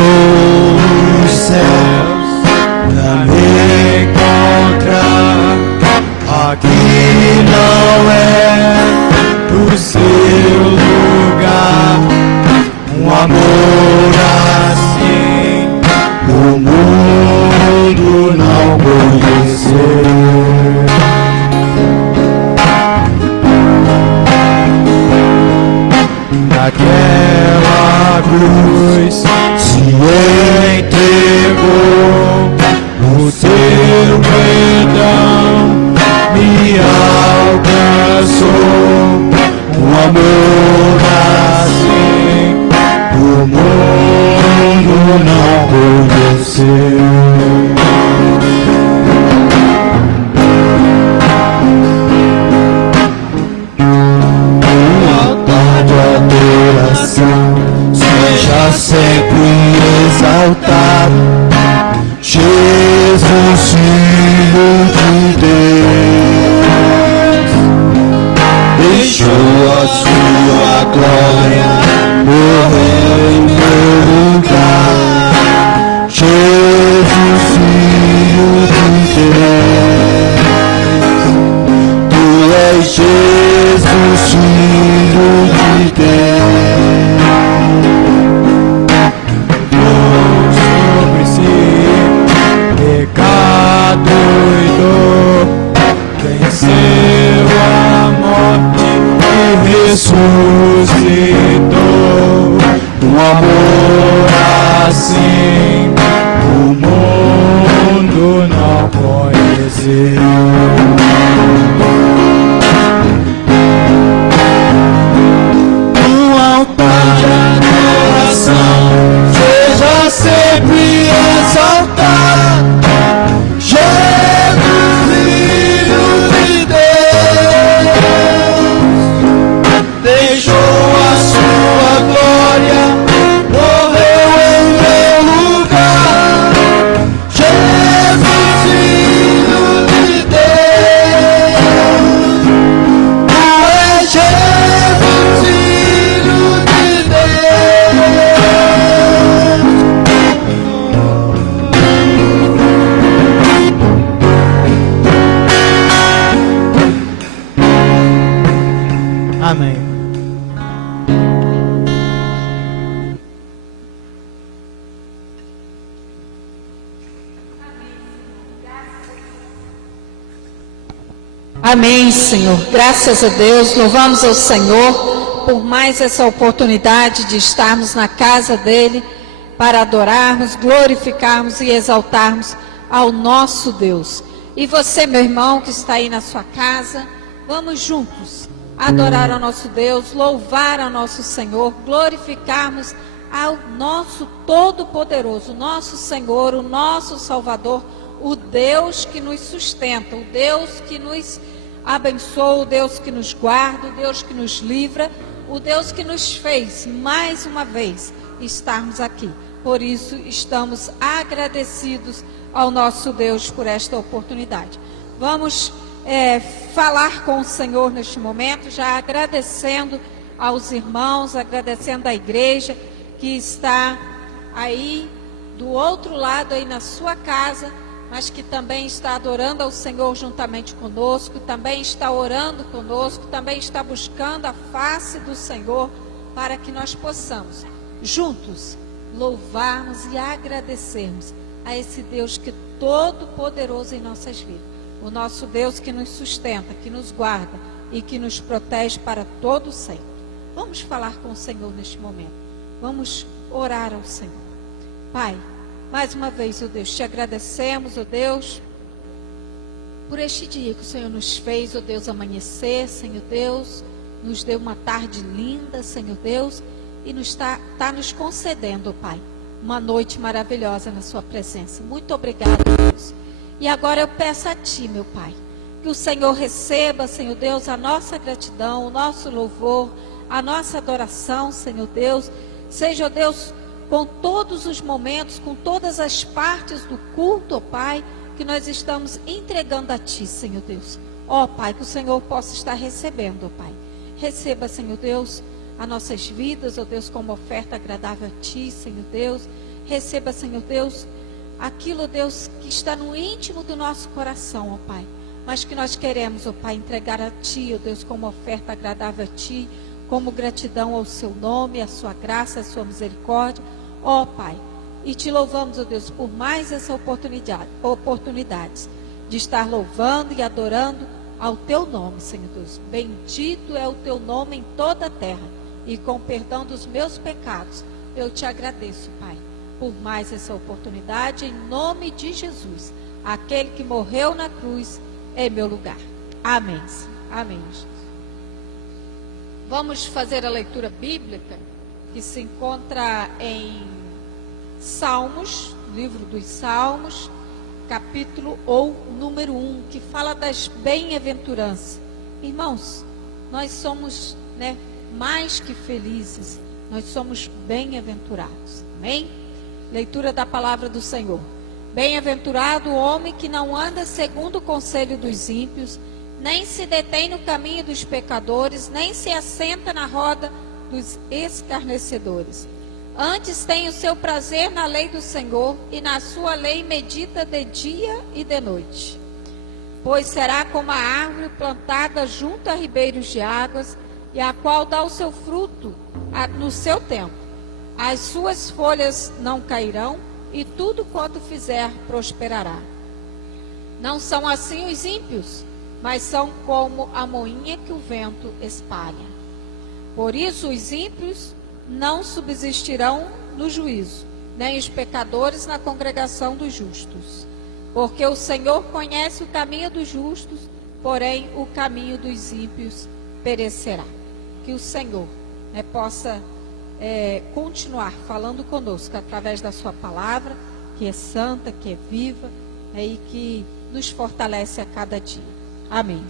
deixou os céus pra me encontrar. Aqui não é o seu lugar. Um amor assim o mundo não conheceu. Naquela cruz se entregou, o seu perdão me alcançou. Um amor assim o mundo não conheceu. Seja sempre exaltado, Jesus, Filho de Deus, deixou a sua glória, morreu em meu lugar. Jesus, Filho de Deus, Tu és Jesus, Filho de Deus. Ressuscitou, um amor assim o mundo não conheceu. Um altar de adoração seja sempre exaltado, Jesus, Filho de Deus, deixou a sua glória, morreu em meu lugar. Jesus, Filho de Deus, Tu és Jesus, Filho de Deus. Amém. Amém, Senhor. Graças a Deus, louvamos ao Senhor por mais essa oportunidade de estarmos na casa dEle para adorarmos, glorificarmos e exaltarmos ao nosso Deus. E você, meu irmão, que está aí na sua casa, vamos juntos adorar ao nosso Deus, louvar ao nosso Senhor, glorificarmos ao nosso Todo-Poderoso, nosso Senhor, o nosso Salvador, o Deus que nos sustenta, o Deus que nos abençoa, o Deus que nos guarda, o Deus que nos livra, o Deus que nos fez mais uma vez estarmos aqui. Por isso estamos agradecidos ao nosso Deus por esta oportunidade. Vamos falar com o Senhor neste momento, já agradecendo aos irmãos, agradecendo à igreja que está aí do outro lado, aí na sua casa, mas que também está adorando ao Senhor juntamente conosco, também está orando conosco, também está buscando a face do Senhor, para que nós possamos, juntos, louvarmos e agradecermos a esse Deus que é todo poderoso em nossas vidas. O nosso Deus que nos sustenta, que nos guarda e que nos protege para todo sempre. Vamos falar com o Senhor neste momento. Vamos orar ao Senhor. Pai, mais uma vez, ó Deus, te agradecemos, ó Deus, por este dia que o Senhor nos fez, ó Deus, amanhecer, Senhor Deus, nos deu uma tarde linda, Senhor Deus, e está nos concedendo, Pai, uma noite maravilhosa na sua presença. Muito obrigado, Deus. E agora eu peço a Ti, meu Pai, que o Senhor receba, Senhor Deus, a nossa gratidão, o nosso louvor, a nossa adoração, Senhor Deus. Seja, ó Deus, com todos os momentos, com todas as partes do culto, ó Pai, que nós estamos entregando a Ti, Senhor Deus. Ó Pai, que o Senhor possa estar recebendo, ó Pai. Receba, Senhor Deus, as nossas vidas, ó Deus, como oferta agradável a Ti, Senhor Deus. receba, Senhor Deus, aquilo, Deus, que está no íntimo do nosso coração, ó Pai. Mas que nós queremos, ó Pai, entregar a Ti, ó Deus, como oferta agradável a Ti, como gratidão ao Seu nome, à Sua graça, à Sua misericórdia, ó Pai. E Te louvamos, ó Deus, por mais essa oportunidade de estar louvando e adorando ao Teu nome, Senhor Deus. Bendito é o Teu nome em toda a terra. E com o perdão dos meus pecados, eu Te agradeço, Pai, por mais essa oportunidade, em nome de Jesus, aquele que morreu na cruz em meu lugar. Amém. Amém. Vamos fazer a leitura bíblica, que se encontra em Salmos, livro dos Salmos, capítulo ou número 1, que fala das bem-aventuranças. Irmãos, nós somos, mais que felizes, nós somos bem-aventurados. Amém? Leitura da palavra do Senhor. Bem-aventurado o homem que não anda segundo o conselho dos ímpios, nem se detém no caminho dos pecadores, nem se assenta na roda dos escarnecedores. Antes tem o seu prazer na lei do Senhor, e na sua lei medita de dia e de noite. Pois será como a árvore plantada junto a ribeiros de águas, e a qual dá o seu fruto no seu tempo. As suas folhas não cairão, e tudo quanto fizer prosperará. Não são assim os ímpios, mas são como a moinha que o vento espalha. Por isso os ímpios não subsistirão no juízo, nem os pecadores na congregação dos justos. Porque o Senhor conhece o caminho dos justos, porém o caminho dos ímpios perecerá. Que o Senhor possa continuar falando conosco através da sua palavra, que é santa, que é viva, e que nos fortalece a cada dia. Amém.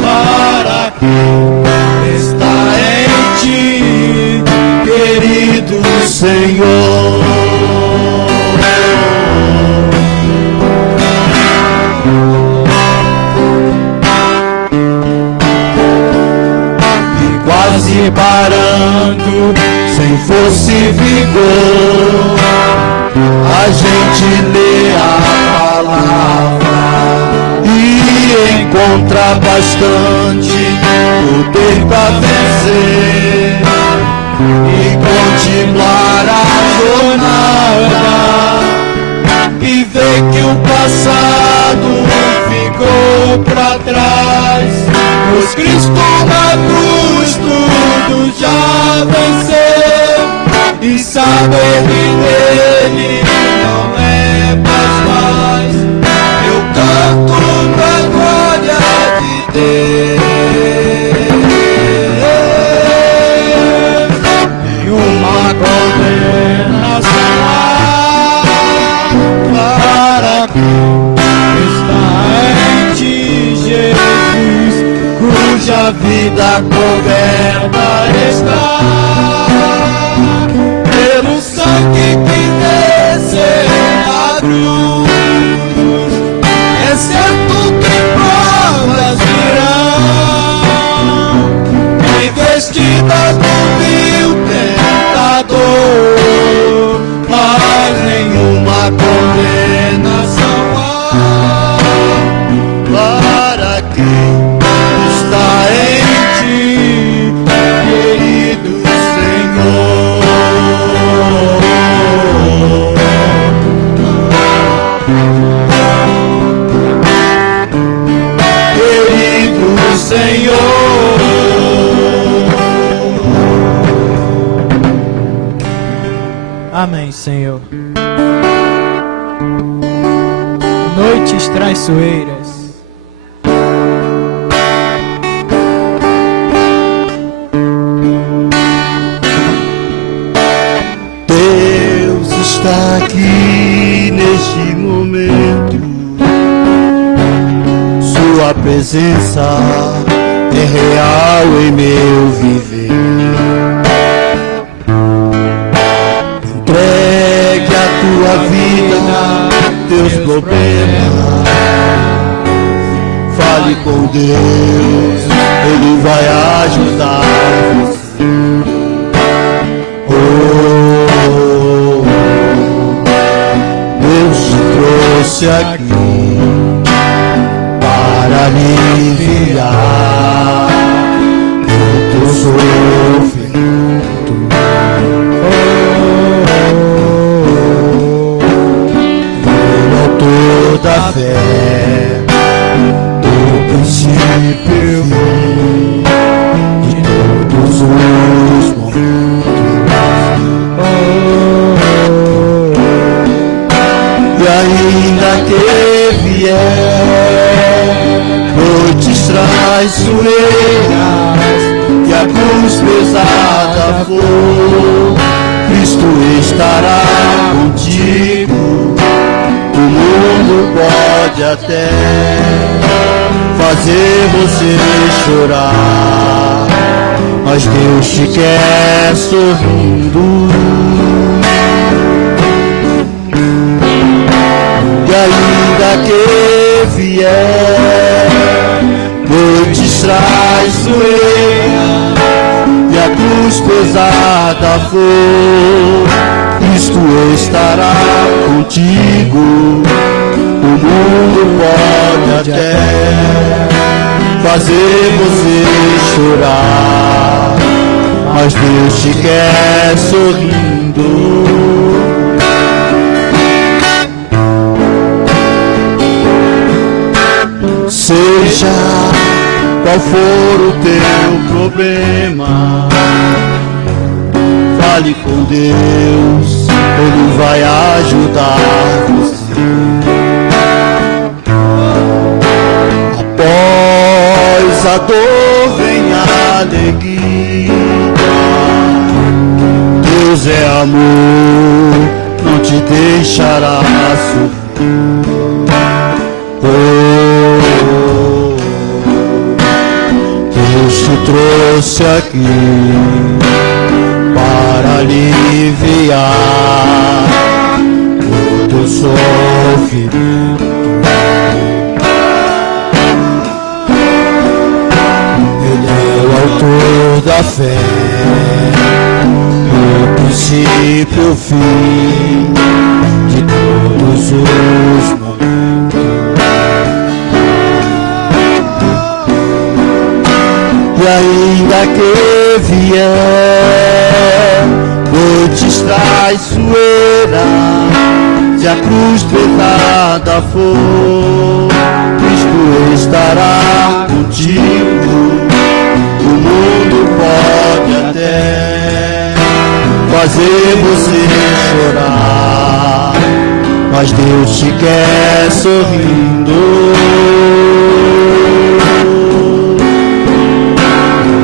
Para quem está em Ti. parando, sem força e vigor, a gente lê a palavra e encontra bastante poder para vencer e continuar a jornada, e ver que o passado ficou para trás, pois Cristo na cruz tudo já venceu, e saber que nele não é mais. Eu canto pra glória de Deus. Nenhuma condenação há para quem está em ti, Jesus, cuja vida coberta está pelo sangue que desceu na cruz. É certo que provas virão, investidas do vil tentador, mas nenhuma condenação há para quem está em ti, querido Senhor. Querido Senhor. Amém, Senhor. Noites traiçoeiras, Deus está aqui neste momento, sua presença é real em meu viver. Entregue a tua vida, teus problemas, fale com Deus, Ele vai ajudar você. Oh, Deus te trouxe aqui para aliviar o teu sofrimento. Ele é toda a fé, do princípio e fim, de todos os momentos. E ainda que vier noites traiçoeiras e a cruz pesada for, Cristo estará contigo. O mundo pode até fazer você chorar, mas Deus te quer sorrindo. E ainda que vier noites traiçoeiras e a cruz pesada for, Cristo estará contigo. O mundo pode até fazer você chorar, mas Deus te quer sorrindo. Seja qual for o teu problema, fale com Deus, Ele vai ajudar você. Após a dor vem a alegria, Deus é amor, não te deixará sofrer. Deus te trouxe aqui para aliviar o teu sofrimento. Ele é o autor da a fé, o princípio, o fim de todos os momentos. E ainda que vier noites traiçoeiras, se a cruz pesada for, Cristo estará contigo. O mundo pode até fazer você chorar, mas Deus te quer sorrindo.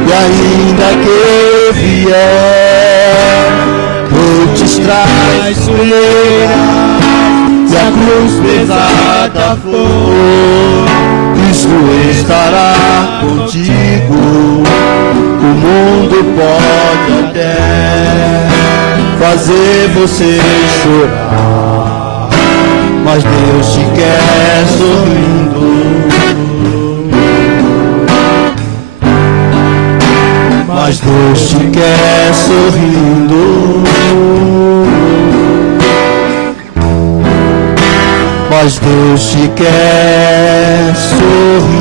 E ainda que vier noites traiçoeiras, se a cruz pesada for, Cristo estará contigo. O mundo pode até fazer você chorar, mas Deus te quer sorrindo. Mas Deus te quer sorrindo. Mas Deus te quer sorrindo.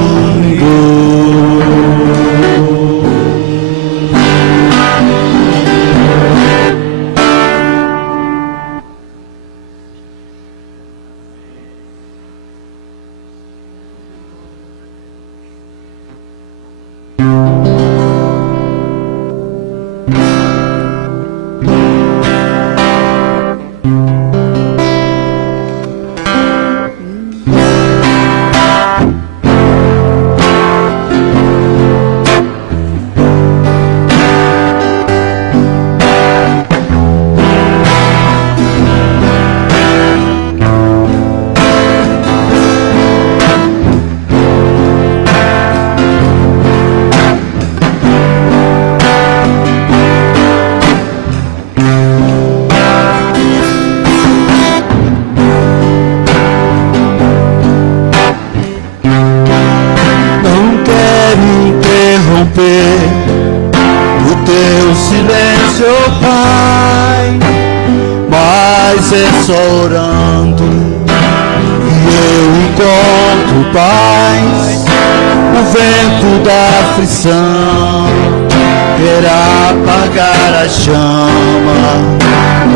Quer apagar a chama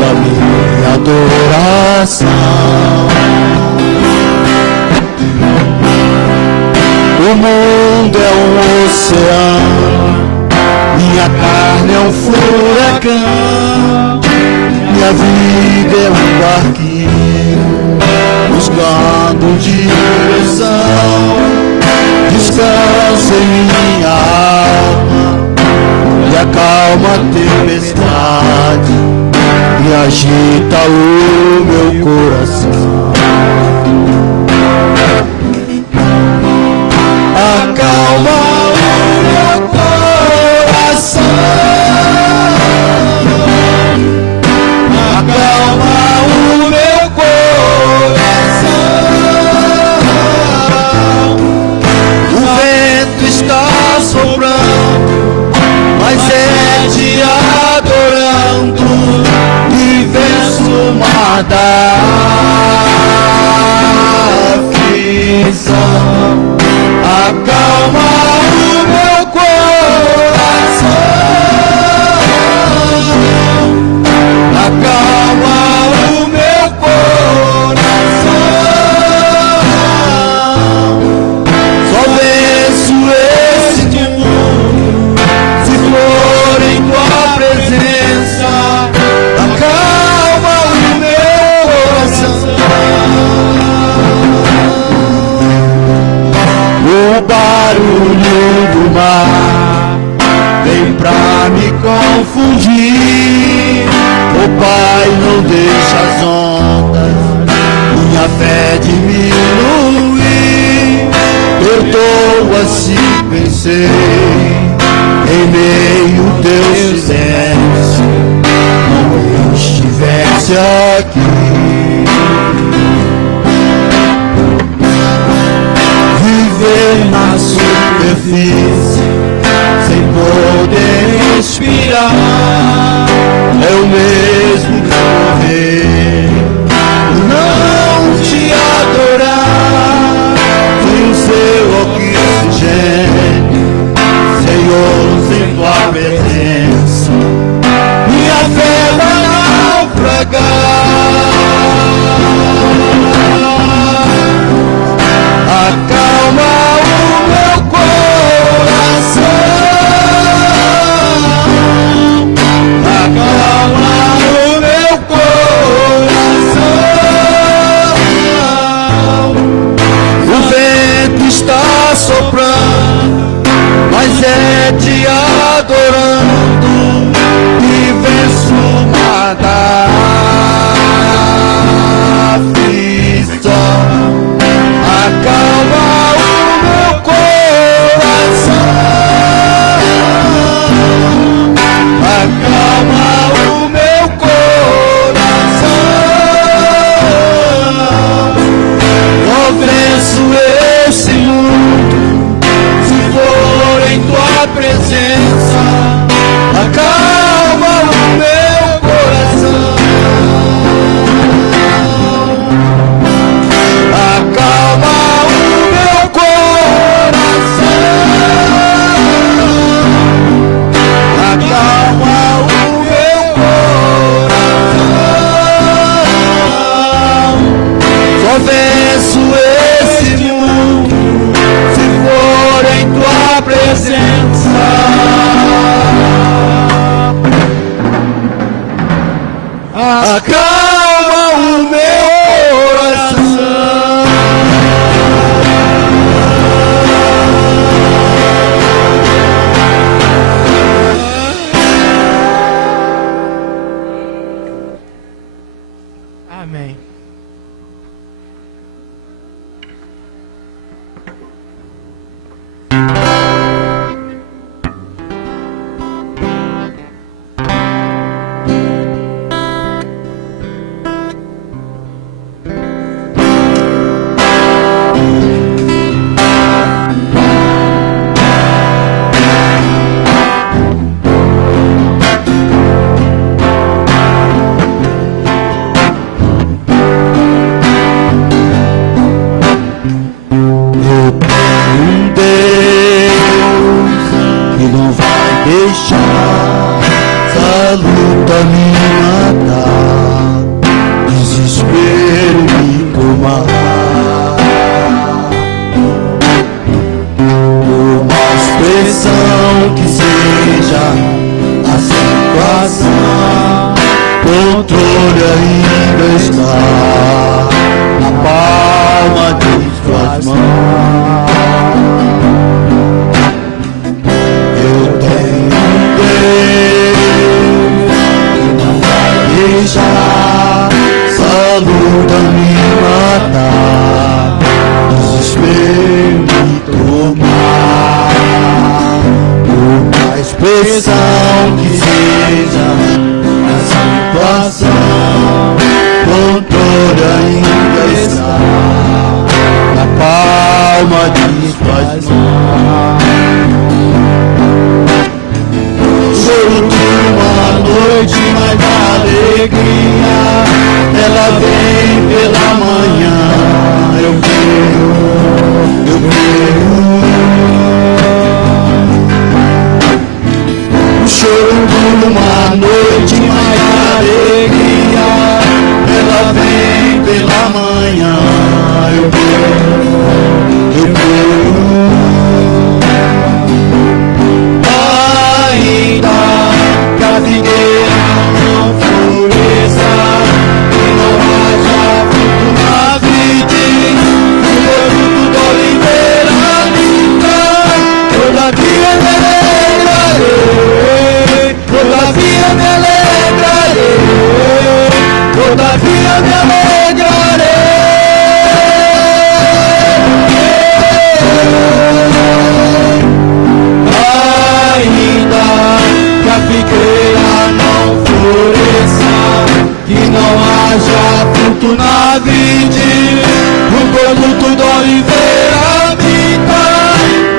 da minha adoração. O mundo é um oceano, minha carne é um furacão, minha vida é um barquinho buscando direção. Descansa em minha alma e acalma a tempestade e agita o meu coração. Acalma o meu coração. Acalma o meu coração. O vento está soprando, mas é te adorando e venço o mar da aflição. Acalma o meu coração. Acalma o meu coração. Só venço este mundo se for em tua presença. Acalma o meu coração. O barulho do mar vem pra me confundir. O Pai, não deixa as ondas minha fé diminuir. Perdoa se pensei em meio teu silêncio não estivesse aqui. Viver na superfície sem poder virá, é o mesmo que morrer, não te adorar, sem o seu oxigênio, Senhor, sem tua presença, minha fé vai naufragar. Acalma o meu coração, acalma o meu coração. O vento está soprando, mas é te adorando e venço nada. Acalma o meu coração, acalma o meu coração. Só venço esse mundo se for em tua presença. Acalma o meu coração. Acalma o meu coração, acalma o meu coração. Só venço esse mundo se for em tua presença. Acalma o meu coração. Amém.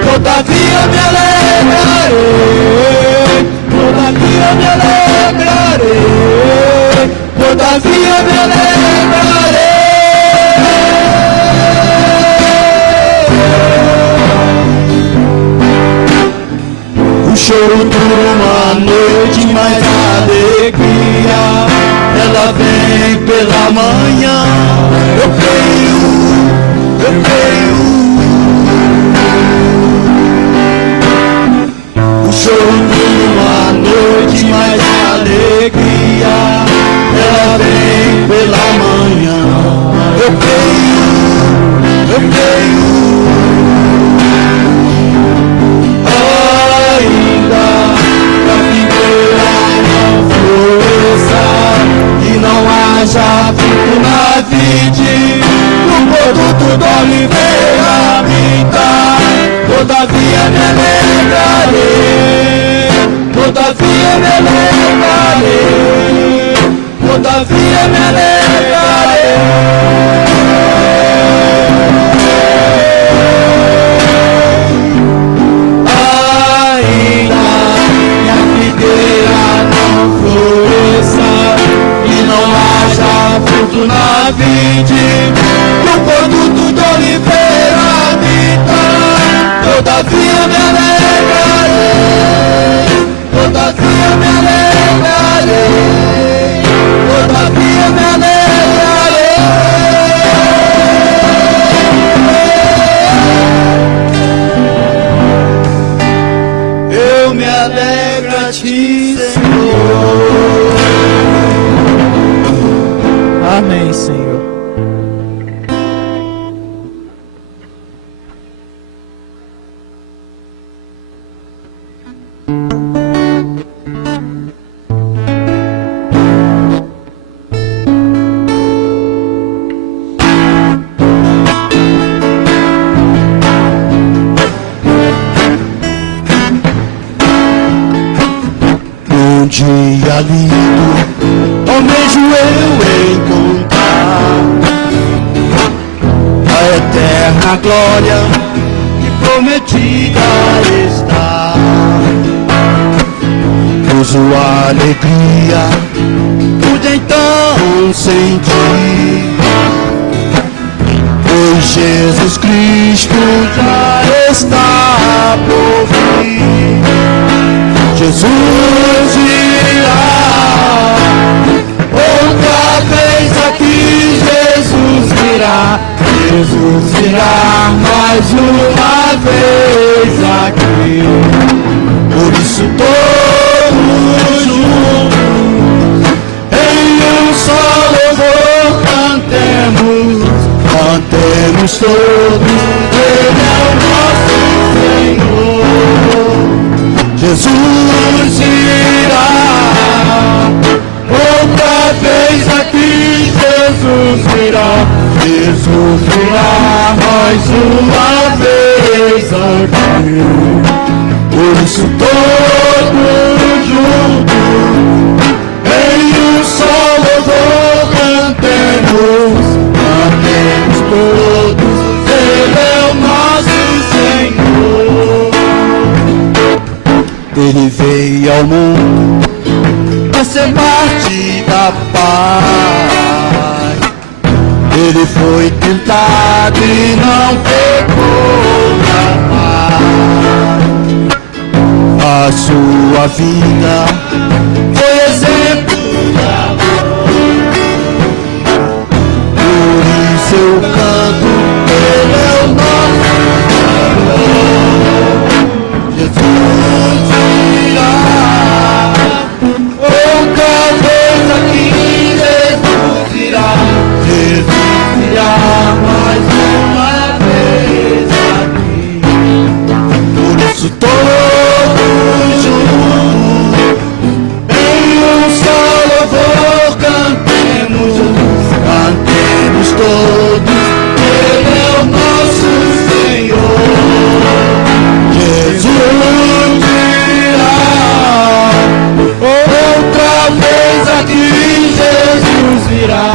Todavia me alegrarei, todavia me alegrarei, todavia me alegrarei. O choro dura uma noite, mas a alegria ela vem pela manhã. Eu creio, eu creio. O choro dura uma noite, mas a alegria ela vem pela manhã. Eu creio, eu creio. Ainda que a figueira não floresça e não haja fruto na vide, no produto da oliveira minta, todavia me alegrarei, todavia me alegrarei, todavia me alegrarei. Ainda que a figueira não floresça e não haja fruto na vide, no produto da oliveira minta, todavia me alegrarei, todavia me alegrarei, todavia me alegrarei. Eu me alegro a ti, Senhor. Amém, Senhor. Um dia lindo, almejo eu encontrar a eterna glória que prometida está. Uso a alegria, pude então sentir, pois Jesus Cristo já está por vir. Jesus virá, outra vez aqui Jesus virá, Jesus virá mais uma vez aqui. Por isso todos juntos, em um só louvor cantemos, cantemos todos, Ele é o nosso Senhor. Jesus irá, outra vez aqui Jesus virá, Jesus virá mais uma vez aqui. Por isso todos juntos, em um só louvor cantemos, cantemos todos, Ele é o nosso Senhor. Ele veio ao mundo para ser parte da paz. Ele foi tentado e não pecou jamais. A sua vida foi exemplo de amor. Por isso eu canto, Ele é o nosso Senhor. Jesus virá, outra vez aqui Jesus virá, Jesus virá mais uma vez aqui. Por isso todos juntos, em um só louvor cantemos, cantemos todos, Ele é o nosso Senhor. Jesus virá, outra vez aqui Jesus virá,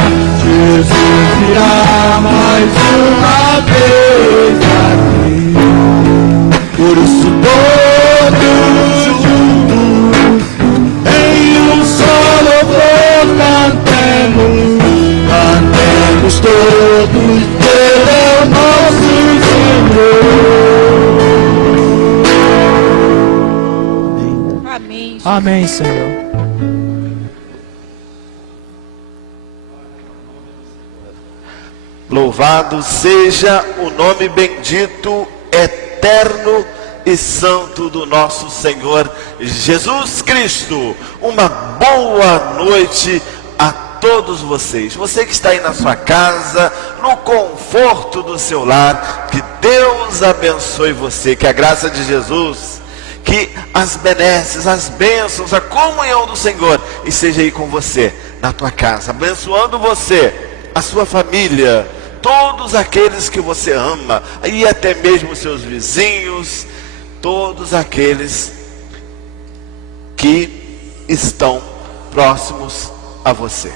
Jesus virá mais uma vez aqui. Por isso todos juntos, em Amém, Senhor. Louvado seja o nome bendito, eterno e santo do nosso Senhor Jesus Cristo. Uma boa noite a todos vocês. Você que está aí na sua casa, no conforto do seu lar, que Deus abençoe você, que a graça de Jesus, que as benesses, as bênçãos, a comunhão do Senhor esteja aí com você, na tua casa, abençoando você, a sua família, todos aqueles que você ama, e até mesmo seus vizinhos, todos aqueles que estão próximos a você.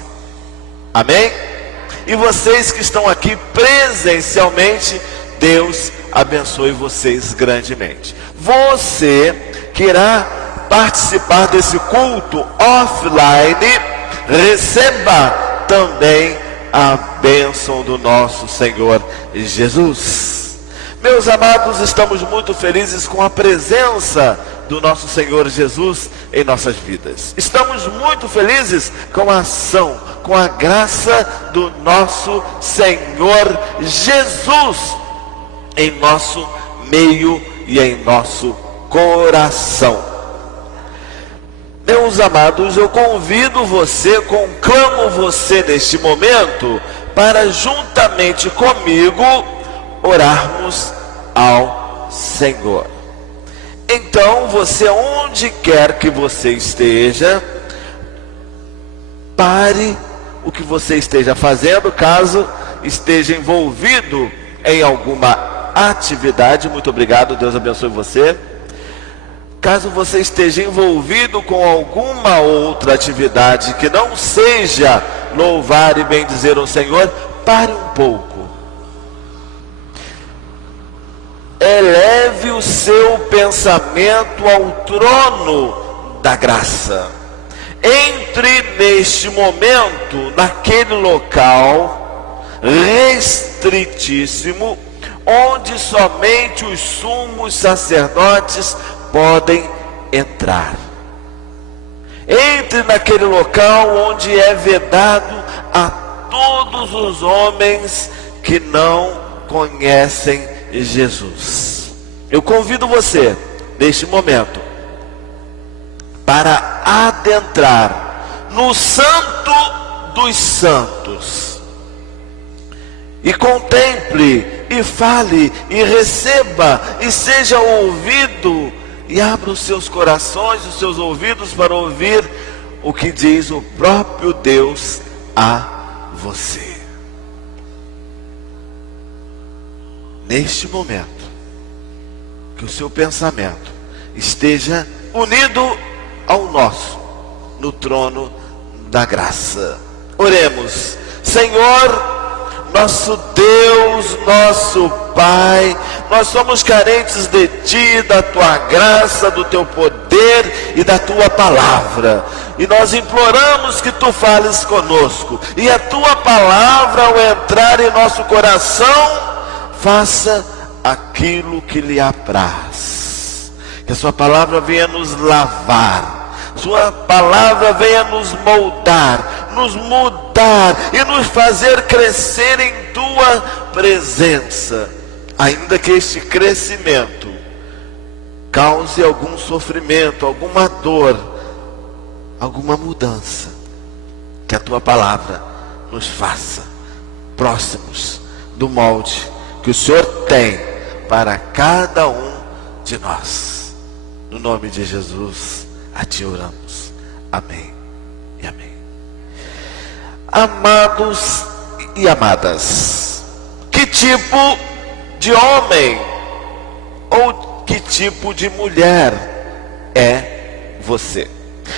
Amém? E vocês que estão aqui presencialmente, Deus abençoe vocês grandemente. Você que irá participar desse culto offline, receba também a bênção do nosso Senhor Jesus. Meus amados, estamos muito felizes com a presença do nosso Senhor Jesus em nossas vidas. Estamos muito felizes com a ação, com a graça do nosso Senhor Jesus em nosso meio e em nosso coração. Meus amados, eu convido você, conclamo você neste momento, para juntamente comigo orarmos ao Senhor. Então, você, onde quer que você esteja, pare o que você esteja fazendo, caso esteja envolvido em alguma atividade. Muito obrigado, Deus abençoe você. Caso você esteja envolvido com alguma outra atividade que não seja louvar e bendizer o Senhor, pare um pouco. Eleve o seu pensamento ao trono da graça. Entre neste momento, naquele local restritíssimo, onde somente os sumos sacerdotes podem entrar. Entre naquele local onde é vedado a todos os homens que não conhecem Jesus. Eu convido você, neste momento, para adentrar no Santo dos Santos e contemple, e fale, e receba, e seja ouvido, e abra os seus corações, os seus ouvidos para ouvir o que diz o próprio Deus a você. Neste momento, que o seu pensamento esteja unido ao nosso, no trono da graça. Oremos. Senhor, nosso Deus, nosso Pai, nós somos carentes de Ti, da Tua graça, do Teu poder e da Tua palavra. E nós imploramos que Tu fales conosco. E a Tua palavra, ao entrar em nosso coração, faça aquilo que lhe apraz. Que a Sua palavra venha nos lavar. Sua palavra venha nos moldar, nos mudar e nos fazer crescer em Tua presença. Ainda que este crescimento cause algum sofrimento, alguma dor, alguma mudança, que a Tua palavra nos faça próximos do molde que o Senhor tem para cada um de nós. No nome de Jesus, a Ti oramos. Amém e amém. Amados e amadas, que tipo de homem ou que tipo de mulher é você?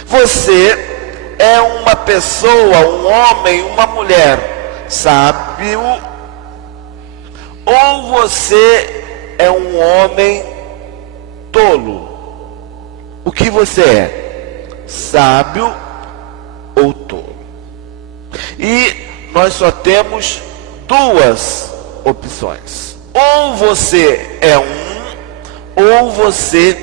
Você é uma pessoa, um homem, uma mulher sábio, ou você é um homem tolo? O que você é? Sábio ou tolo? E nós só temos duas opções. Ou você é um, ou você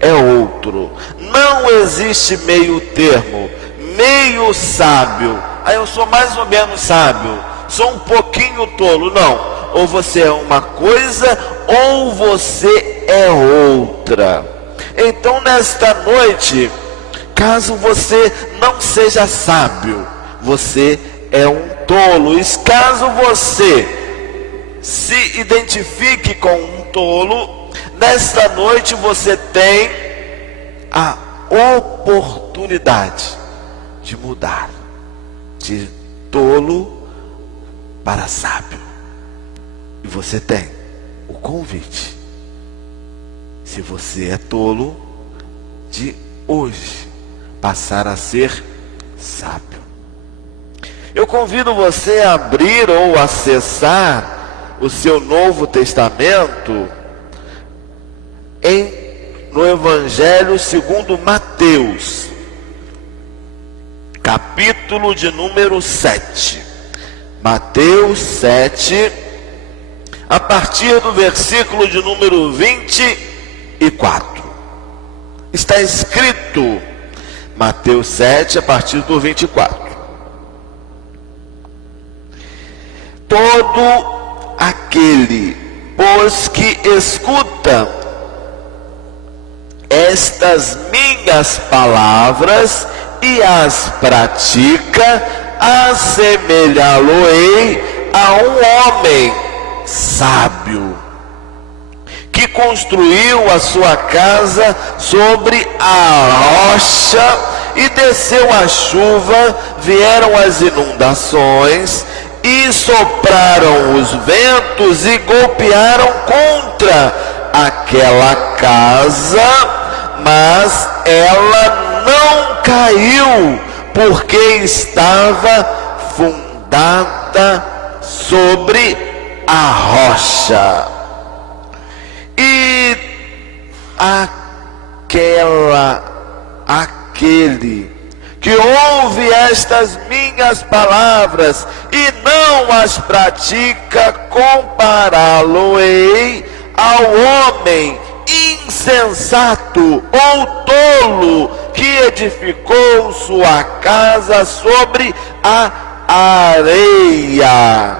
é outro. Não existe meio termo, meio sábio. Aí eu sou mais ou menos sábio, sou um pouquinho tolo. Não. Ou você é uma coisa, ou você é outra. Então nesta noite, caso você não seja sábio, você é um tolo. E caso você se identifique com um tolo, nesta noite você tem a oportunidade de mudar de tolo para sábio. E você tem o convite, se você é tolo, de hoje passar a ser sábio. Eu convido você a abrir ou acessar o seu Novo Testamento no Evangelho segundo Mateus, capítulo de número 7. Mateus 7, a partir do versículo de número 24. Está escrito, Mateus 7, a partir do 24. Todo aquele, pois, que escuta estas minhas palavras e as pratica, assemelhá-lo-ei a um homem sábio, que construiu a sua casa sobre a rocha, e desceu a chuva, vieram as inundações, e sopraram os ventos, e golpearam contra aquela casa, mas ela não caiu, porque estava fundada sobre a rocha. E aquele que ouve estas minhas palavras e não as pratica, compará-lo-ei ao homem insensato ou tolo, que edificou sua casa sobre a areia.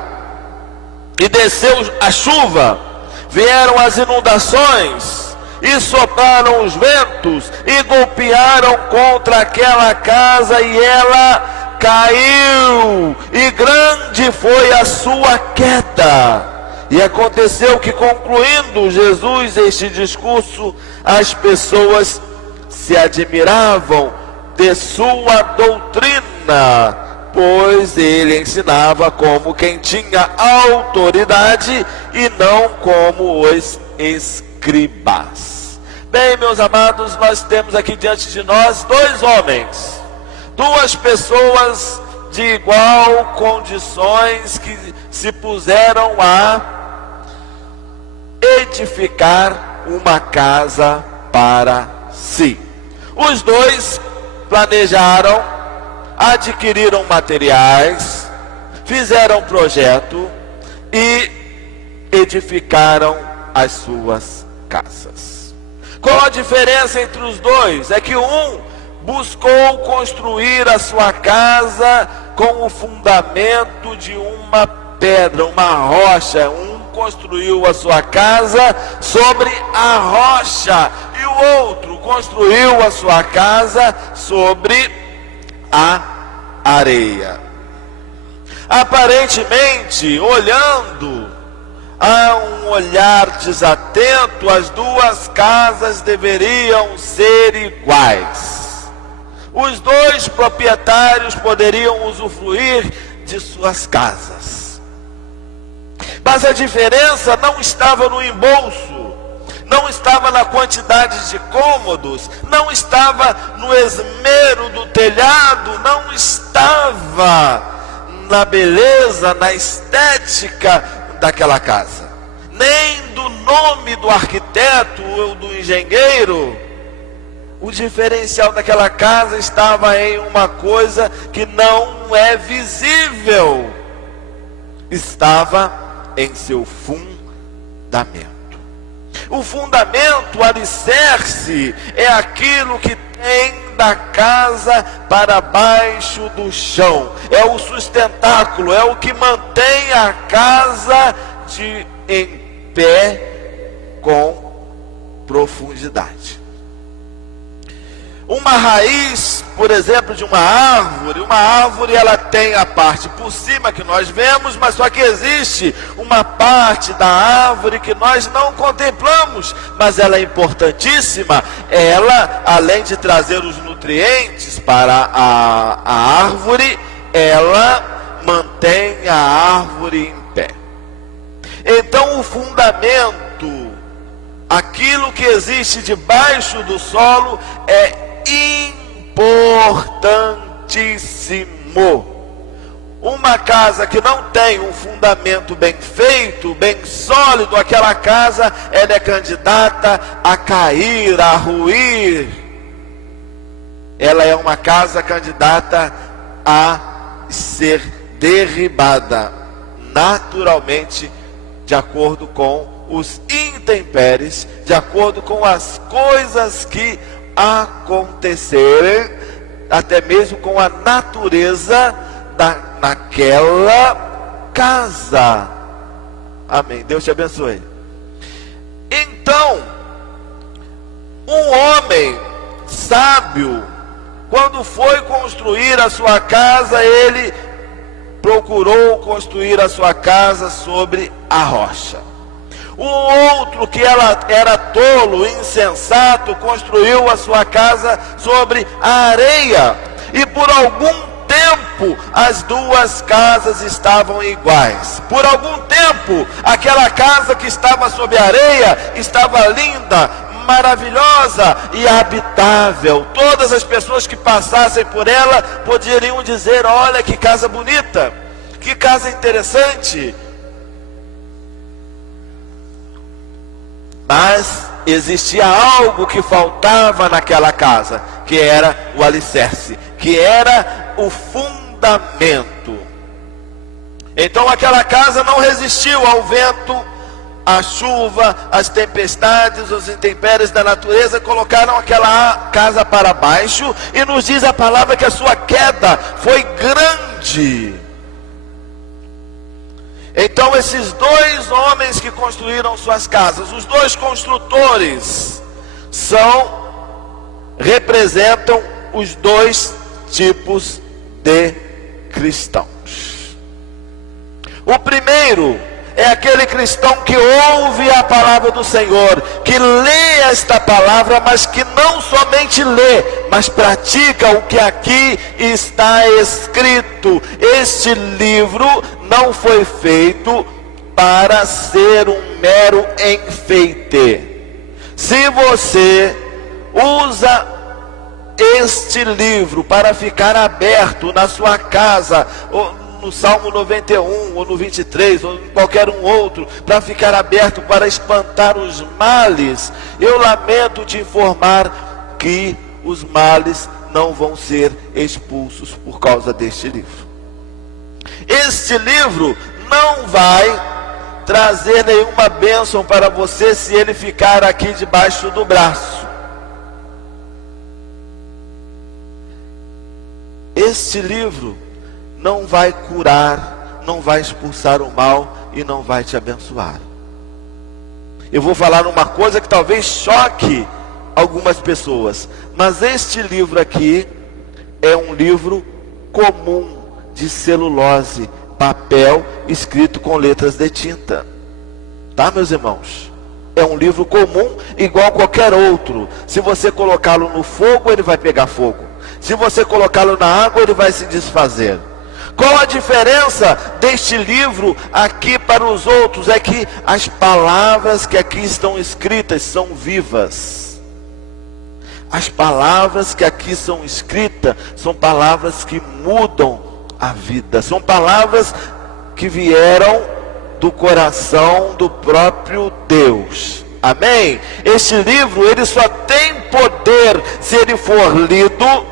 E desceu a chuva, vieram as inundações, e sopraram os ventos, e golpearam contra aquela casa, e ela caiu, e grande foi a sua queda. E aconteceu que, concluindo Jesus este discurso, as pessoas se admiravam de sua doutrina, pois ele ensinava como quem tinha autoridade e não como os escribas. Bem, meus amados, nós temos aqui diante de nós dois homens, duas pessoas de igual condições, que se puseram a edificar uma casa para si. Os dois planejaram, adquiriram materiais, fizeram projeto e edificaram as suas casas. Qual a diferença entre os dois? É que um buscou construir a sua casa com o fundamento de uma pedra, uma rocha. Um construiu a sua casa sobre a rocha, e o outro construiu a sua casa sobre a areia. Aparentemente, olhando a um olhar desatento, as duas casas deveriam ser iguais. Os dois proprietários poderiam usufruir de suas casas. Mas a diferença não estava no embolso, não estava na quantidade de cômodos, não estava no esmero do telhado, não estava na beleza, na estética daquela casa, nem do nome do arquiteto ou do engenheiro. O diferencial daquela casa estava em uma coisa que não é visível, estava em seu fundamento. O fundamento, o alicerce, é aquilo que tem da casa para baixo do chão. É o sustentáculo, é o que mantém a casa em pé com profundidade. Uma raiz, por exemplo, de uma árvore ela tem a parte por cima que nós vemos, mas só que existe uma parte da árvore que nós não contemplamos, mas ela é importantíssima. Ela, além de trazer os nutrientes para a árvore, ela mantém a árvore em pé. Então o fundamento, aquilo que existe debaixo do solo, é importantíssimo. Uma casa que não tem um fundamento bem feito, bem sólido, aquela casa ela é candidata a cair, a ruir. Ela é uma casa candidata a ser derribada naturalmente, de acordo com os intempéries, de acordo com as coisas que acontecerem, até mesmo com a natureza naquela casa. Amém. Deus te abençoe. Então, um homem sábio, quando foi construir a sua casa, ele procurou construir a sua casa sobre a rocha. O outro, que era tolo, insensato, construiu a sua casa sobre a areia. E por algum tempo as duas casas estavam iguais. Por algum tempo aquela casa que estava sobre a areia estava linda, maravilhosa e habitável. Todas as pessoas que passassem por ela poderiam dizer: olha que casa bonita, que casa interessante. Mas existia algo que faltava naquela casa, que era o alicerce, que era o fundamento. Então aquela casa não resistiu ao vento, à chuva, às tempestades, os intempéries da natureza, colocaram aquela casa para baixo, e nos diz a palavra que a sua queda foi grande. Então esses dois homens que construíram suas casas, os dois construtores, representam os dois tipos de cristãos. O primeiro é aquele cristão que ouve a palavra do Senhor, que lê esta palavra, mas que não somente lê, mas pratica o que aqui está escrito. Este livro não foi feito para ser um mero enfeite. Se você usa este livro para ficar aberto na sua casa, ou no Salmo 91, ou no 23, ou em qualquer um outro, para ficar aberto para espantar os males, eu lamento te informar que os males não vão ser expulsos por causa deste livro. Este livro não vai trazer nenhuma bênção para você se ele ficar aqui debaixo do braço. Este livro não vai curar, não vai expulsar o mal e não vai te abençoar. Eu vou falar uma coisa que talvez choque algumas pessoas, mas este livro aqui é um livro comum, de celulose, papel, escrito com letras de tinta. Tá, meus irmãos? É um livro comum, igual qualquer outro. Se você colocá-lo no fogo, ele vai pegar fogo. Se você colocá-lo na água, ele vai se desfazer. Qual a diferença deste livro aqui para os outros? É que as palavras que aqui estão escritas são vivas. As palavras que aqui são escritas são palavras que mudam a vida. São palavras que vieram do coração do próprio Deus. Amém? Este livro, ele só tem poder se ele for lido,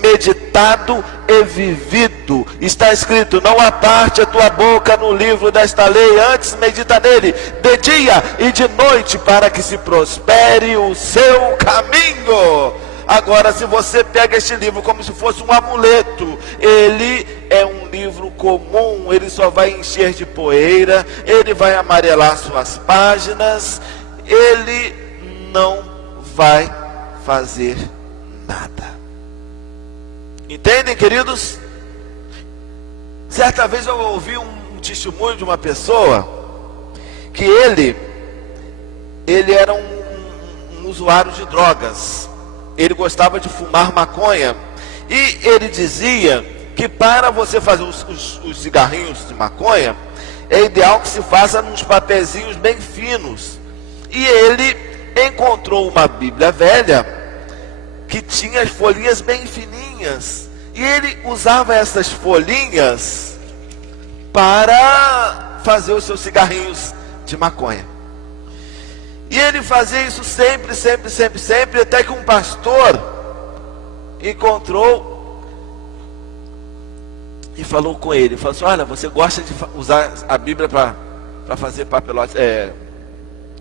meditado e vivido. Está escrito: não aparte a tua boca no livro desta lei, antes medita nele de dia e de noite, para que se prospere o seu caminho. Agora, se você pega este livro como se fosse um amuleto, ele é um livro comum, ele só vai encher de poeira, ele vai amarelar suas páginas, ele não vai fazer nada. Entendem, queridos? Certa vez eu ouvi um testemunho de uma pessoa que ele era um usuário de drogas. Ele gostava de fumar maconha. E ele dizia que para você fazer os cigarrinhos de maconha, é ideal que se faça nos papeizinhos bem finos. E ele encontrou uma Bíblia velha que tinha as folhinhas bem fininhas. E ele usava essas folhinhas para fazer os seus cigarrinhos de maconha. E ele fazia isso sempre, até que um pastor encontrou e falou com ele. Falou assim: olha, você gosta de usar a Bíblia para fazer papelote,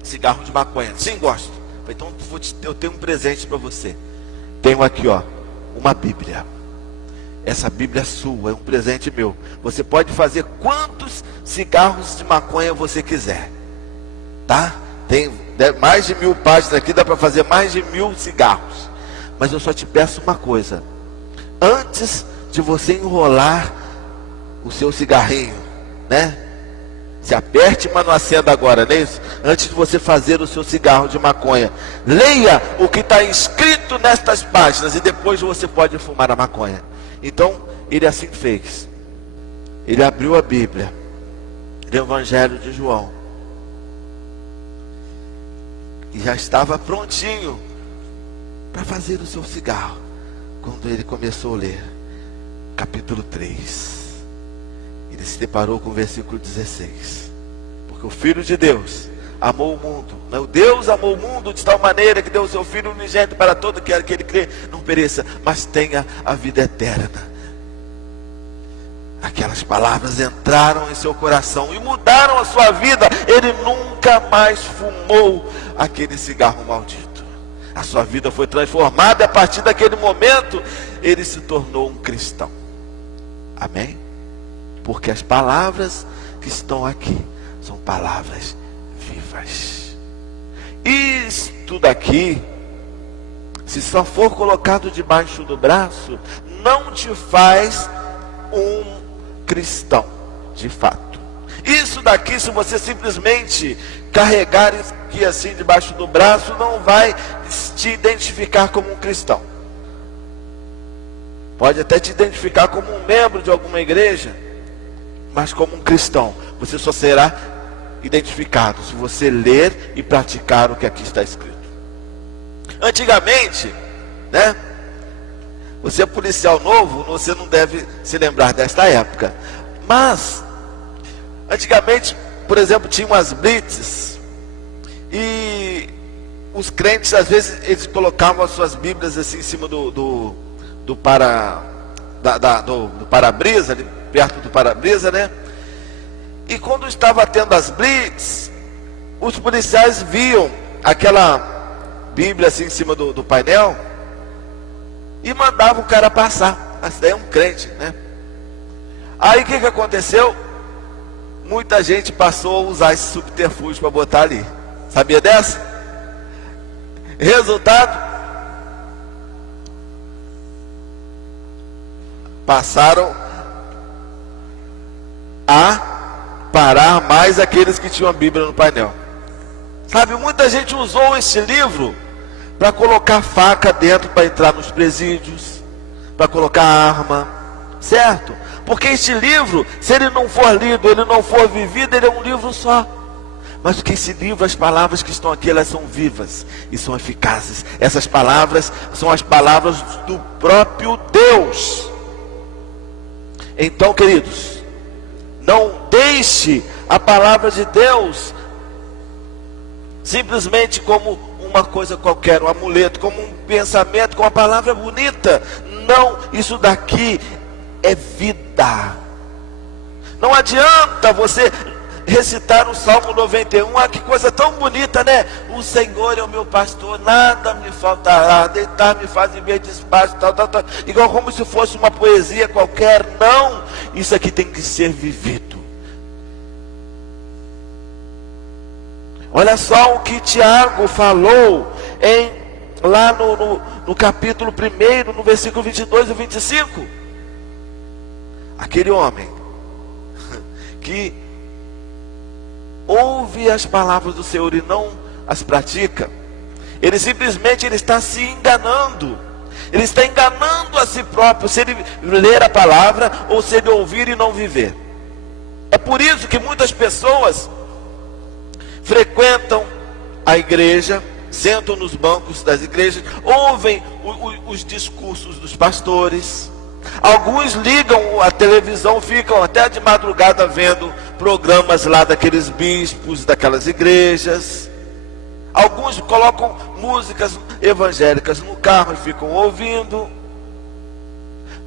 cigarro de maconha? Sim, gosto. Falei: então eu tenho um presente para você. Tenho aqui, ó, uma Bíblia. Essa Bíblia é sua, é um presente meu. Você pode fazer quantos cigarros de maconha você quiser, tá? Tem mais de 1000 páginas aqui, dá para fazer mais de 1000 cigarros. Mas eu só te peço uma coisa: antes de você enrolar o seu cigarrinho, né? Se aperte, mas não acenda agora, não é isso? Antes de você fazer o seu cigarro de maconha, leia o que está escrito nestas páginas e depois você pode fumar a maconha. Então, ele assim fez. Ele abriu a Bíblia, do Evangelho de João, e já estava prontinho para fazer o seu cigarro, quando ele começou a ler capítulo 3. Ele se deparou com o versículo 16. Porque o Filho de Deus amou o mundo, não, Deus amou o mundo de tal maneira que deu o seu Filho unigênito para todo que ele crê não pereça, mas tenha a vida eterna. Aquelas palavras entraram em seu coração e mudaram a sua vida. Ele nunca mais fumou aquele cigarro maldito. A sua vida foi transformada e a partir daquele momento ele se tornou um cristão. Amém? Porque as palavras que estão aqui são palavras vivas. Isto daqui, se só for colocado debaixo do braço, não te faz um cristão de fato. Isso daqui, se você simplesmente carregar isso aqui assim debaixo do braço, não vai te identificar como um cristão. Pode até te identificar como um membro de alguma igreja, mas como um cristão você só será identificado se você ler e praticar o que aqui está escrito. Antigamente, né? Você é policial novo, você não deve se lembrar desta época. Mas, antigamente, por exemplo, tinha umas blitzes. E os crentes, às vezes, eles colocavam as suas Bíblias assim em cima do para-brisa, ali perto do para-brisa, né? E quando estava tendo as blitz, os policiais viam aquela Bíblia assim em cima do painel e mandava o cara passar. Esse daí é um crente, né? Aí o que aconteceu? Muita gente passou a usar esse subterfúgio para botar ali. Sabia dessa? Resultado? Passaram a parar mais aqueles que tinham a Bíblia no painel. Sabe, muita gente usou esse livro para colocar faca dentro, para entrar nos presídios, para colocar arma, certo? Porque este livro, se ele não for lido, ele não for vivido, ele é um livro só. Mas que esse livro, as palavras que estão aqui, elas são vivas e são eficazes. Essas palavras são as palavras do próprio Deus. Então, queridos, não deixe a palavra de Deus simplesmente como uma coisa qualquer, um amuleto, como um pensamento, como uma palavra bonita. Não, isso daqui é vida. Não adianta você recitar o Salmo 91, que coisa tão bonita, né? O Senhor é o meu pastor, nada me faltará, deitar-me faz em meio despacho, tal, igual como se fosse uma poesia qualquer. Não, isso aqui tem que ser vivido. Olha só o que Tiago falou lá no capítulo 1, no versículo 22 e 25. Aquele homem que ouve as palavras do Senhor e não as pratica, ele está se enganando. Ele está enganando a si próprio, se ele ler a palavra ou se ele ouvir e não viver. É por isso que muitas pessoas frequentam a igreja, sentam nos bancos das igrejas, ouvem os discursos dos pastores. Alguns ligam a televisão, ficam até de madrugada vendo programas lá daqueles bispos, daquelas igrejas. Alguns colocam músicas evangélicas no carro e ficam ouvindo.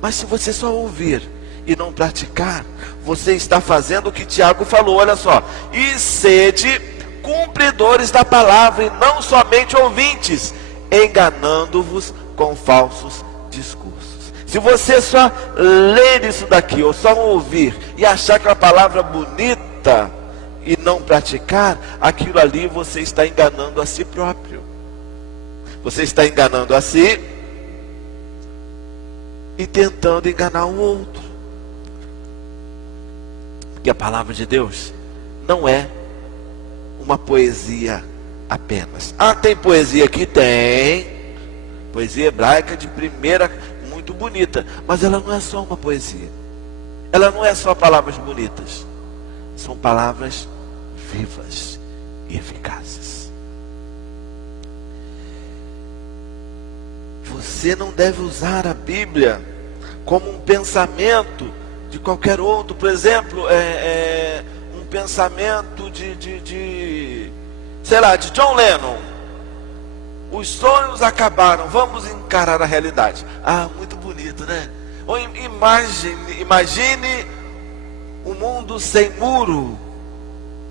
Mas se você só ouvir e não praticar, você está fazendo o que Tiago falou, olha só. E sede cumpridores da palavra e não somente ouvintes, enganando-vos com falsos discursos. Se você só ler isso daqui, ou só ouvir, e achar que é uma palavra bonita, e não praticar, aquilo ali você está enganando a si próprio. Você está enganando a si, e tentando enganar o outro. Porque a palavra de Deus não é uma poesia apenas. Tem poesia aqui? Tem. Poesia hebraica de primeira, muito bonita, mas ela não é só uma poesia. Ela não é só palavras bonitas. São palavras vivas e eficazes. Você não deve usar a Bíblia como um pensamento de qualquer outro. Por exemplo, um pensamento de John Lennon. Os sonhos acabaram, vamos encarar a realidade. Muito bonito, né? Ou imagine um mundo sem muro,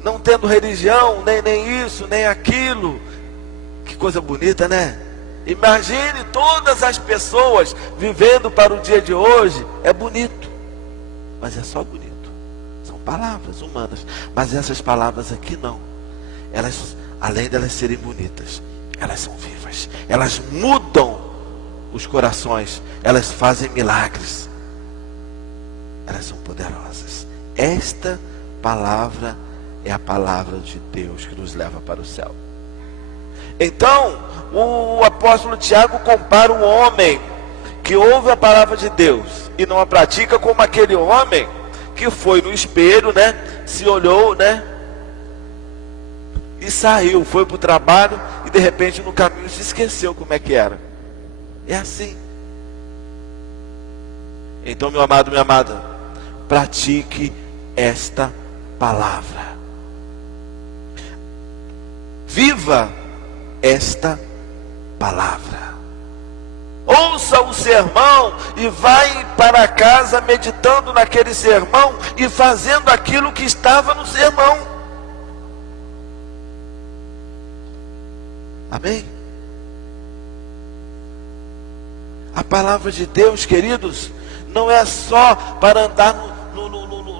não tendo religião, nem isso, nem aquilo. Que coisa bonita, né? Imagine todas as pessoas vivendo para o dia de hoje. É bonito, mas é só bonito. São palavras humanas, mas essas palavras aqui não. Elas, além delas serem bonitas, elas são vivas. Elas mudam os corações. Elas fazem milagres. Elas são poderosas. Esta palavra é a palavra de Deus que nos leva para o céu. Então, o apóstolo Tiago compara um homem que ouve a palavra de Deus e não a pratica como aquele homem que foi no espelho, né? Se olhou, né? E saiu, foi para o trabalho e de repente no caminho se esqueceu como é que era. É assim. Então, meu amado, minha amada, pratique esta palavra. Viva esta palavra. Ouça o sermão e vai para casa meditando naquele sermão e fazendo aquilo que estava no sermão. Amém? A palavra de Deus, queridos, não é só para andar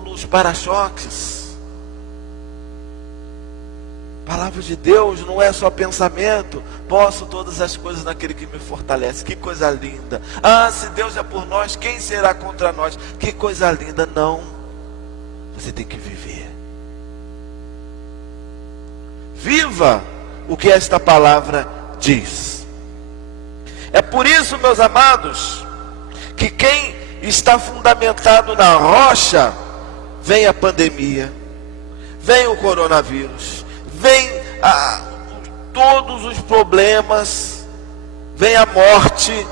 nos para-choques. A palavra de Deus não é só pensamento. Posso todas as coisas naquele que me fortalece. Que coisa linda. Se Deus é por nós, quem será contra nós? Que coisa linda. Não. Você tem que viver. Viva o que esta palavra diz. É por isso, meus amados, que quem está fundamentado na rocha, vem a pandemia, vem o coronavírus, vem todos os problemas, vem a morte,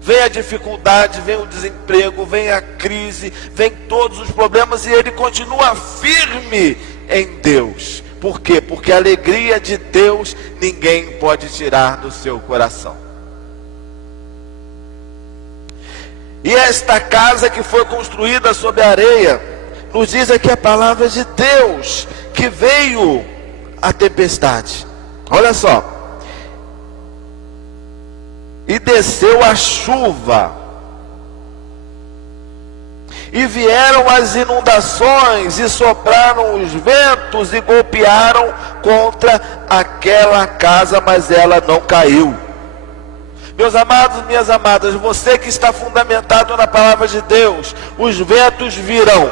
vem a dificuldade, vem o desemprego, vem a crise, vem todos os problemas, e ele continua firme em Deus. Por quê? Porque a alegria de Deus ninguém pode tirar do seu coração. E esta casa que foi construída sobre a areia, nos diz aqui a palavra de Deus, que veio a tempestade. Olha só. E desceu a chuva, e vieram as inundações, e sopraram os ventos, e golpearam contra aquela casa, mas ela não caiu. Meus amados, minhas amadas, você que está fundamentado na palavra de Deus, os ventos virão,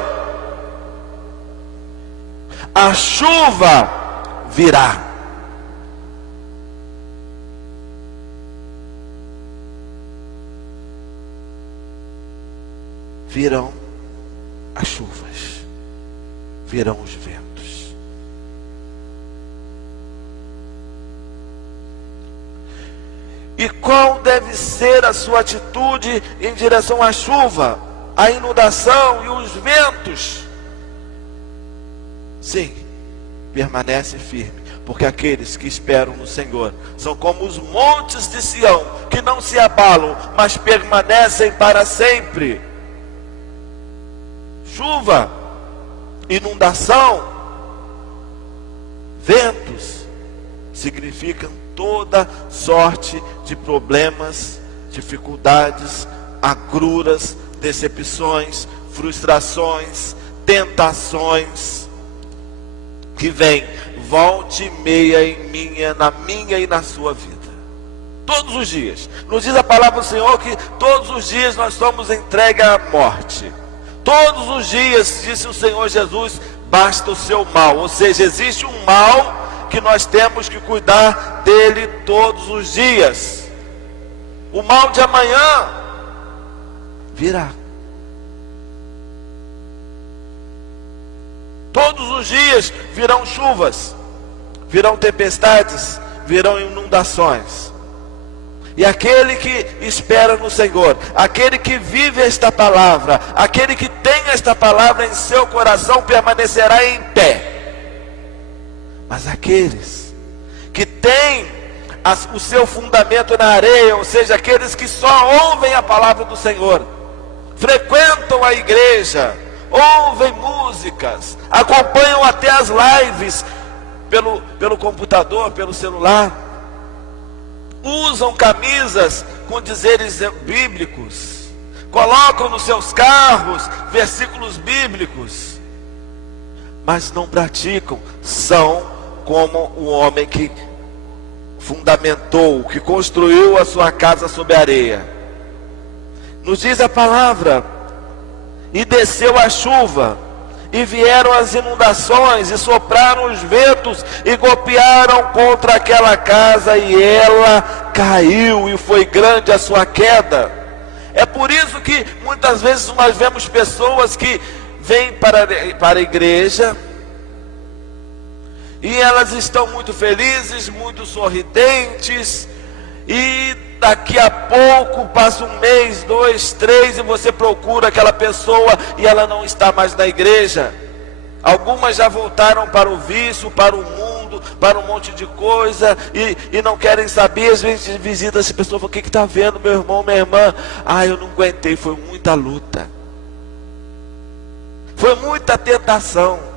a chuva virá. Virão as chuvas, virão os ventos. E qual deve ser a sua atitude em direção à chuva, à inundação e os ventos? Sim, permanece firme, porque aqueles que esperam no Senhor são como os montes de Sião, que não se abalam, mas permanecem para sempre. Chuva, inundação, ventos, significam toda sorte de problemas, dificuldades, agruras, decepções, frustrações, tentações, que vem volte e meia na minha e na sua vida. Todos os dias. Nos diz a palavra do Senhor que todos os dias nós somos entregues à morte. Todos os dias, disse o Senhor Jesus, basta o seu mal. Ou seja, existe um mal que nós temos que cuidar dele todos os dias. O mal de amanhã virá. Todos os dias virão chuvas, virão tempestades, virão inundações. E aquele que espera no Senhor, aquele que vive esta palavra, aquele que tem esta palavra em seu coração, permanecerá em pé. Mas aqueles que têm o seu fundamento na areia, ou seja, aqueles que só ouvem a palavra do Senhor, frequentam a igreja, ouvem músicas, acompanham até as lives pelo computador, pelo celular, usam camisas com dizeres bíblicos, colocam nos seus carros versículos bíblicos, mas não praticam, são como o homem que fundamentou, que construiu a sua casa sobre a areia. Nos diz a palavra: e desceu a chuva, e vieram as inundações, e sopraram os ventos, e golpearam contra aquela casa, e ela caiu, e foi grande a sua queda. É por isso que muitas vezes nós vemos pessoas que vêm para a igreja, e elas estão muito felizes, muito sorridentes, e daqui a pouco passa um mês, 2, 3, e você procura aquela pessoa e ela não está mais na igreja. Algumas já voltaram para o vício, para o mundo, para um monte de coisa, e não querem saber. Às vezes visita essa pessoa e fala: o que está vendo, meu irmão, minha irmã? Ah, eu não aguentei, foi muita luta, foi muita tentação.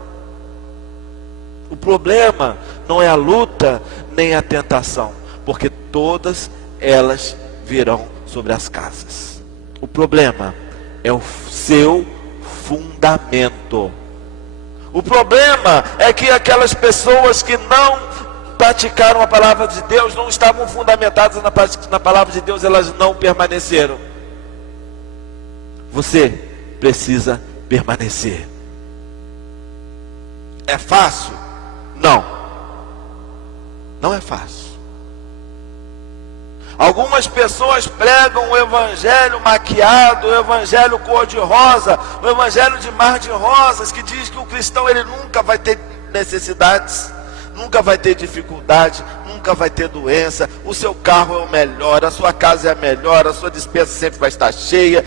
O problema não é a luta nem a tentação, porque todas elas virão sobre as casas. O problema é o seu fundamento. O problema é que aquelas pessoas que não praticaram a palavra de Deus, não estavam fundamentadas na palavra de Deus, elas não permaneceram. Você precisa permanecer. É fácil? Não. Não é fácil. Algumas pessoas pregam o evangelho maquiado, o evangelho cor-de-rosa, o evangelho de mar de rosas, que diz que o cristão ele nunca vai ter necessidades, nunca vai ter dificuldade, nunca vai ter doença, o seu carro é o melhor, a sua casa é a melhor, a sua despensa sempre vai estar cheia,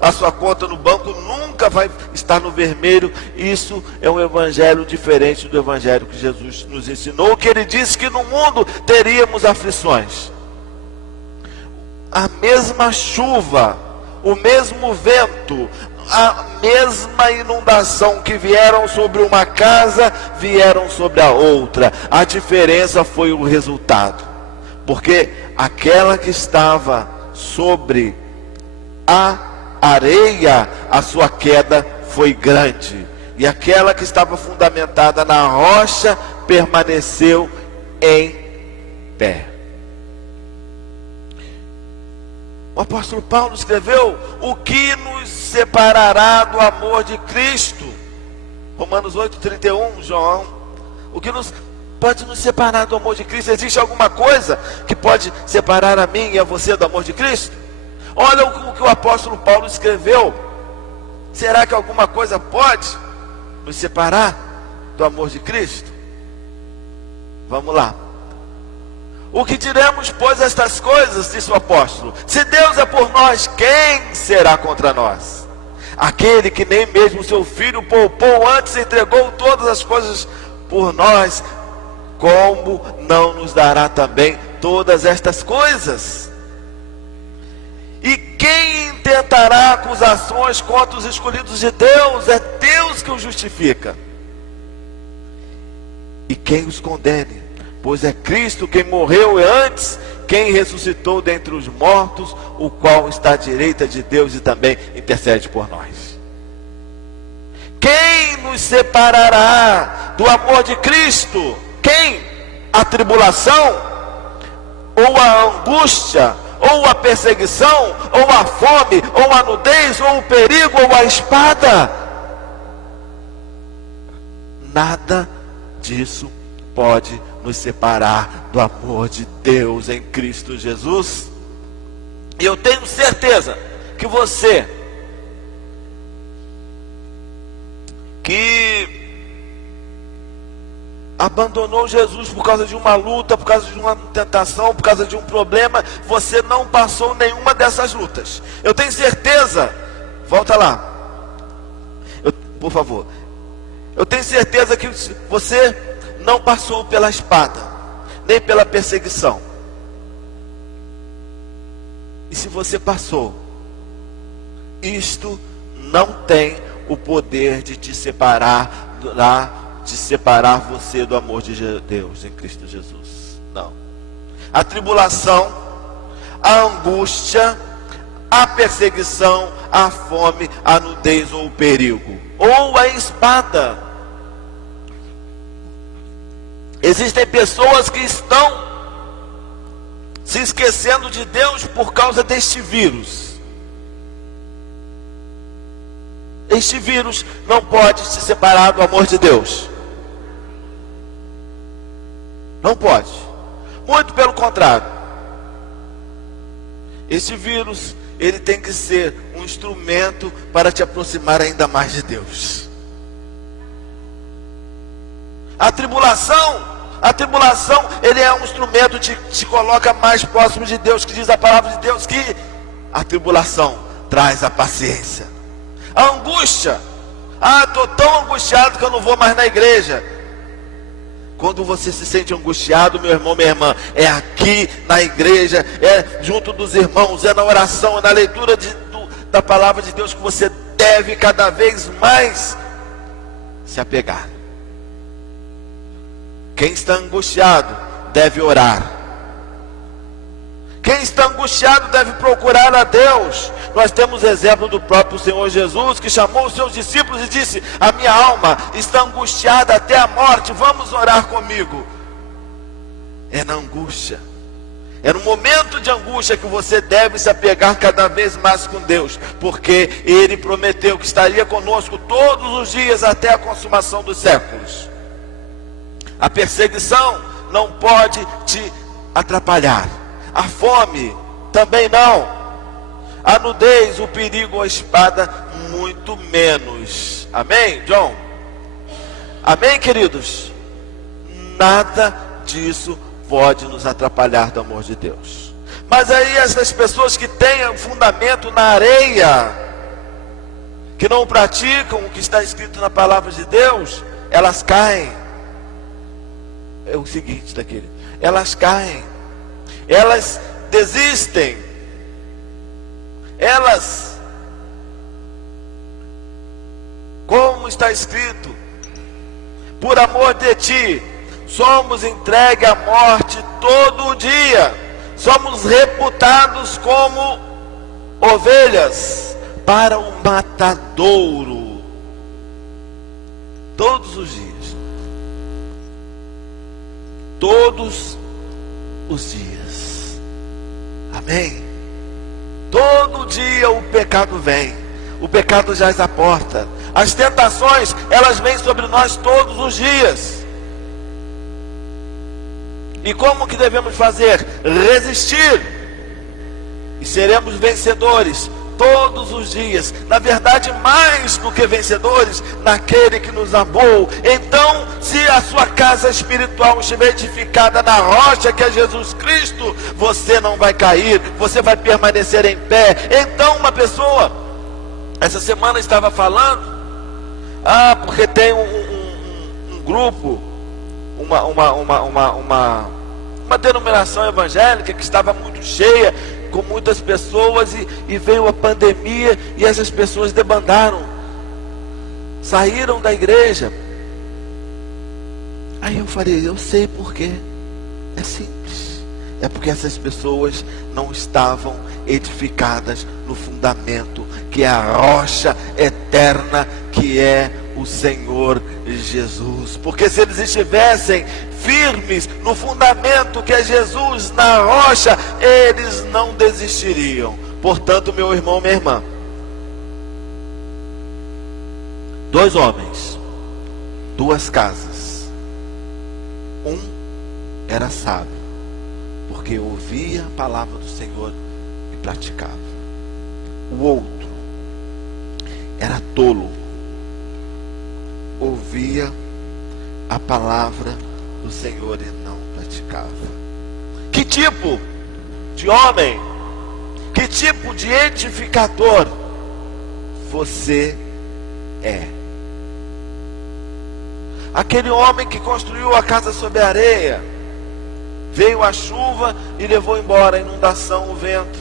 a sua conta no banco nunca vai estar no vermelho. Isso é um evangelho diferente do evangelho que Jesus nos ensinou, que ele disse que no mundo teríamos aflições. A mesma chuva o mesmo vento, a mesma inundação que vieram sobre uma casa, vieram sobre a outra. A diferença foi o resultado, porque aquela que estava sobre a areia, a sua queda foi grande, e aquela que estava fundamentada na rocha permaneceu em pé. O apóstolo Paulo escreveu: o que nos separará do amor de Cristo? Romanos 8:31, João. O que pode nos separar do amor de Cristo? Existe alguma coisa que pode separar a mim e a você do amor de Cristo? Olha o que o apóstolo Paulo escreveu. Será que alguma coisa pode nos separar do amor de Cristo? Vamos lá. O que diremos, pois, estas coisas, disse o apóstolo? Se Deus é por nós, quem será contra nós? Aquele que nem mesmo seu filho poupou, antes entregou todas as coisas por nós, como não nos dará também todas estas coisas? E quem intentará acusações contra os escolhidos de Deus? É Deus que os justifica. E quem os condene? Pois é Cristo quem morreu, e antes quem ressuscitou dentre os mortos, o qual está à direita de Deus e também intercede por nós. Quem nos separará do amor de Cristo? Quem? A tribulação? Ou a angústia? Ou a perseguição? Ou a fome? Ou a nudez? Ou o perigo? Ou a espada? Nada disso pode nos separar do amor de Deus em Cristo Jesus. E eu tenho certeza que você que abandonou Jesus por causa de uma luta, por causa de uma tentação, por causa de um problema, você não passou nenhuma dessas lutas. Eu tenho certeza, volta lá, por favor. Eu tenho certeza que você não passou pela espada, nem pela perseguição. E se você passou, isto não tem o poder de te separar, de separar você do amor de Deus em Cristo Jesus. Não. A tribulação, a angústia, a perseguição, a fome, a nudez ou o perigo, ou a espada. Existem pessoas que estão se esquecendo de Deus por causa deste vírus. Este vírus não pode se separar do amor de Deus. Não pode. Muito pelo contrário. Este vírus, ele tem que ser um instrumento para te aproximar ainda mais de Deus. A tribulação, ele é um instrumento que te coloca mais próximo de Deus, que diz a palavra de Deus que a tribulação traz a paciência. A angústia, estou tão angustiado que eu não vou mais na igreja. Quando você se sente angustiado, meu irmão, minha irmã, é aqui na igreja, é junto dos irmãos, é na oração, é na leitura da palavra de Deus que você deve cada vez mais se apegar. Quem está angustiado deve orar. Quem está angustiado deve procurar a Deus. Nós temos exemplo do próprio Senhor Jesus, que chamou os seus discípulos e disse: a minha alma está angustiada até a morte, vamos orar comigo. É na angústia, é no momento de angústia que você deve se apegar cada vez mais com Deus, porque Ele prometeu que estaria conosco todos os dias até a consumação dos séculos. A perseguição não pode te atrapalhar. A fome também não. A nudez, o perigo, a espada, muito menos. Amém, John? Amém, queridos? Nada disso pode nos atrapalhar do amor de Deus. Mas aí essas pessoas que têm um fundamento na areia, que não praticam o que está escrito na palavra de Deus, elas caem. É o seguinte daquele, elas caem, elas desistem, elas Como está escrito: por amor de ti, somos entregues à morte todo o dia, somos reputados como ovelhas para o matadouro, todos os dias, todos os dias, amém? Todo dia o pecado vem, o pecado jaz à porta, as tentações, elas vêm sobre nós todos os dias. E como que devemos fazer? Resistir, e seremos vencedores todos os dias, na verdade mais do que vencedores, naquele que nos amou. Então, se a sua casa espiritual estiver edificada na rocha que é Jesus Cristo, você não vai cair, você vai permanecer em pé. Então uma pessoa, essa semana estava falando, porque tem um grupo, uma denominação evangélica que estava muito cheia, com muitas pessoas, e veio a pandemia, e essas pessoas debandaram, saíram da igreja. Aí eu falei, eu sei por quê. É simples, é porque essas pessoas não estavam edificadas no fundamento, que é a rocha eterna, que é o Senhor Jesus. Porque se eles estivessem firmes no fundamento que é Jesus, na rocha, eles não desistiriam. Portanto, meu irmão, minha irmã, 2 homens, 2 casas. Um era sábio, porque ouvia a palavra do Senhor e praticava. O outro era tolo, ouvia a palavra do Senhor e não praticava. Que tipo de homem, que tipo de edificador você é? Aquele homem que construiu a casa sobre a areia, veio a chuva e levou embora a inundação, o vento.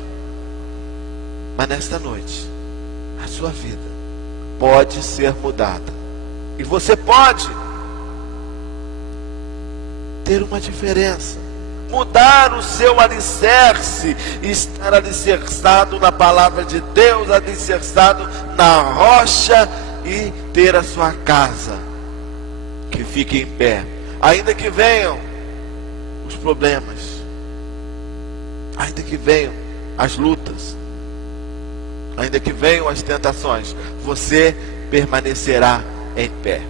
Mas nesta noite, a sua vida pode ser mudada, e você pode ter uma diferença, mudar o seu alicerce, estar alicerçado na palavra de Deus, alicerçado na rocha, e ter a sua casa que fique em pé, ainda que venham os problemas, ainda que venham as lutas, ainda que venham as tentações, você permanecerá em pé.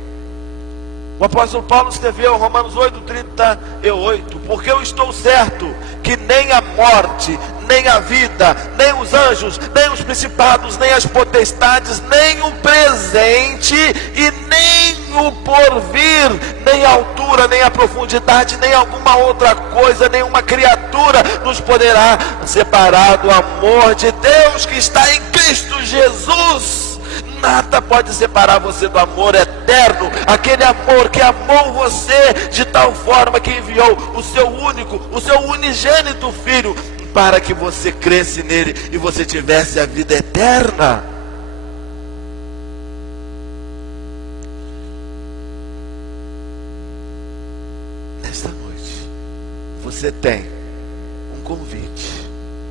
O apóstolo Paulo escreveu, Romanos 8:38, porque eu estou certo que nem a morte, nem a vida, nem os anjos, nem os principados, nem as potestades, nem o presente e nem o porvir, nem a altura, nem a profundidade, nem alguma outra coisa, nenhuma criatura nos poderá separar do amor de Deus que está em Cristo Jesus. Nada pode separar você do amor eterno, aquele amor que amou você de tal forma que enviou o seu único, o seu unigênito Filho, para que você cresce nele e você tivesse a vida eterna. Nesta noite, você tem um convite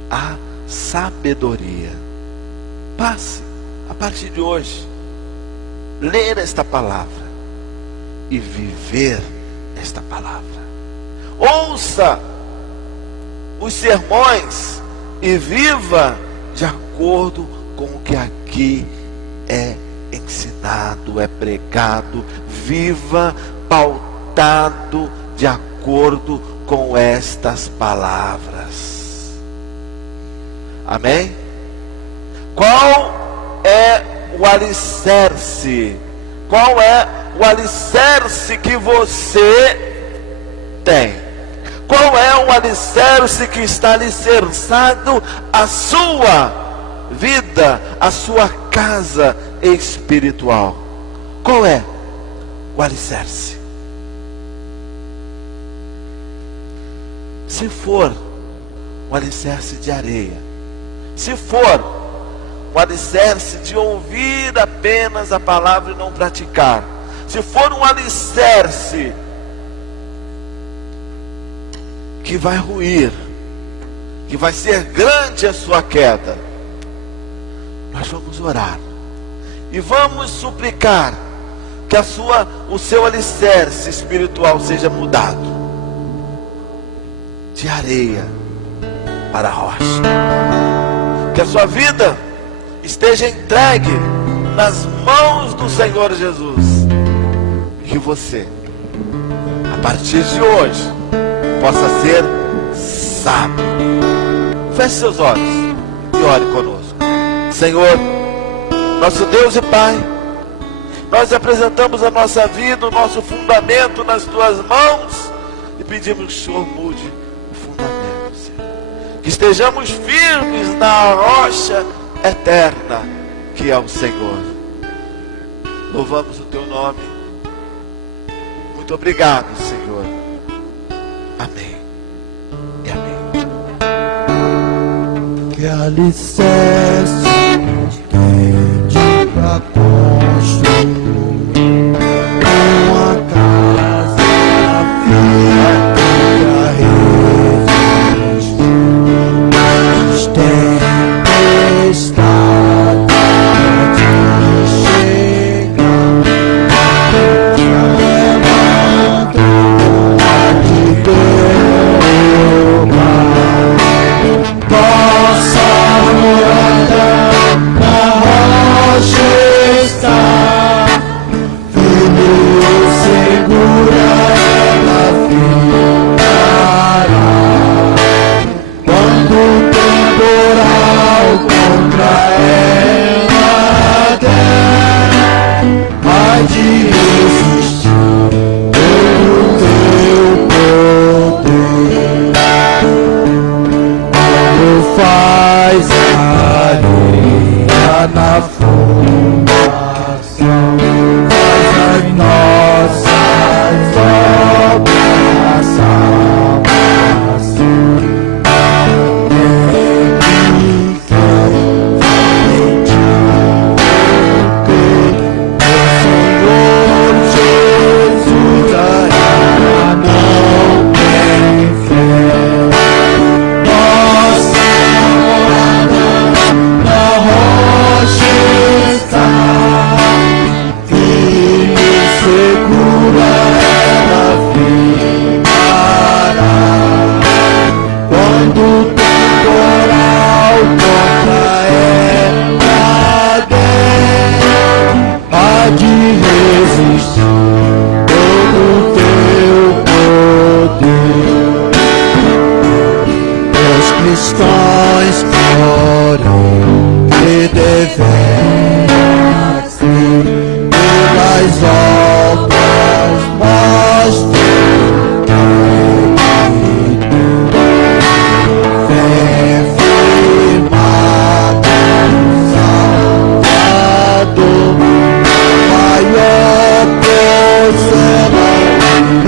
à sabedoria. Passe a partir de hoje, ler esta palavra e viver esta palavra. Ouça os sermões e viva de acordo com o que aqui é ensinado, é pregado. Viva pautado de acordo com estas palavras. Amém? Qual é o alicerce? Qual é o alicerce que você tem? Qual é o alicerce que está alicerçado a sua vida, a sua casa espiritual? Qual é o alicerce? Se for um alicerce de areia, se for um alicerce de ouvir apenas a palavra e não praticar, se for um alicerce que vai ruir, que vai ser grande a sua queda, nós vamos orar e vamos suplicar que o seu alicerce espiritual seja mudado de areia para rocha, que a sua vida esteja entregue nas mãos do Senhor Jesus, e que você, a partir de hoje, possa ser sábio. Feche seus olhos e ore conosco. Senhor, nosso Deus e Pai, nós apresentamos a nossa vida, o nosso fundamento nas tuas mãos e pedimos que o Senhor mude o fundamento, Senhor. Que estejamos firmes na rocha eterna que é o Senhor. Louvamos o teu nome. Muito obrigado, Senhor. Amém e amém. Que alicerce de pra construir uma casa firme pra resistir tempestade de chegar. Levanta de teu mar, nossa morada na rocha está, firme e segura ela ficará. Quando o temporal contra ela der, há de resistir pelo teu poder. Quando faz areia na fundação, faz as nossas obras salvação. Cristãos oram que devem pelas obras mostrem fé firmada no Salvador, maior consola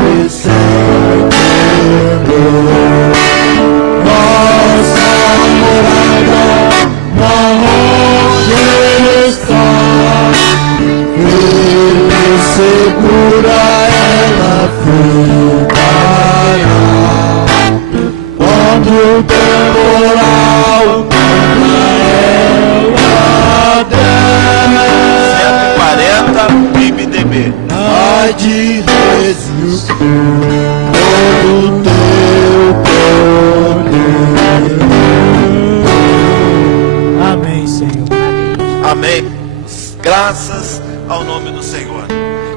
e sem temor. Nossa morada na rocha está, firme e segura ela ficará. Quando o temporal contra ela der, 140 PIB-DB. há de resistir todo o teu poder. Amém, Senhor. Amém. Graças ao nome do Senhor.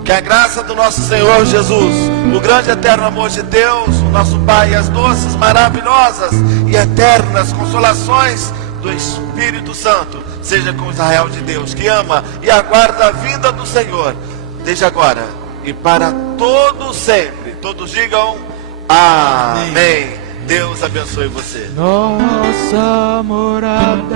Que a graça do nosso Senhor Jesus, o grande e eterno amor de Deus, o nosso Pai, e as doces, maravilhosas e eternas consolações do Espírito Santo seja com Israel de Deus, que ama e aguarda a vinda do Senhor, desde agora e para todos sempre. Todos digam amém. Deus abençoe você. Nossa morada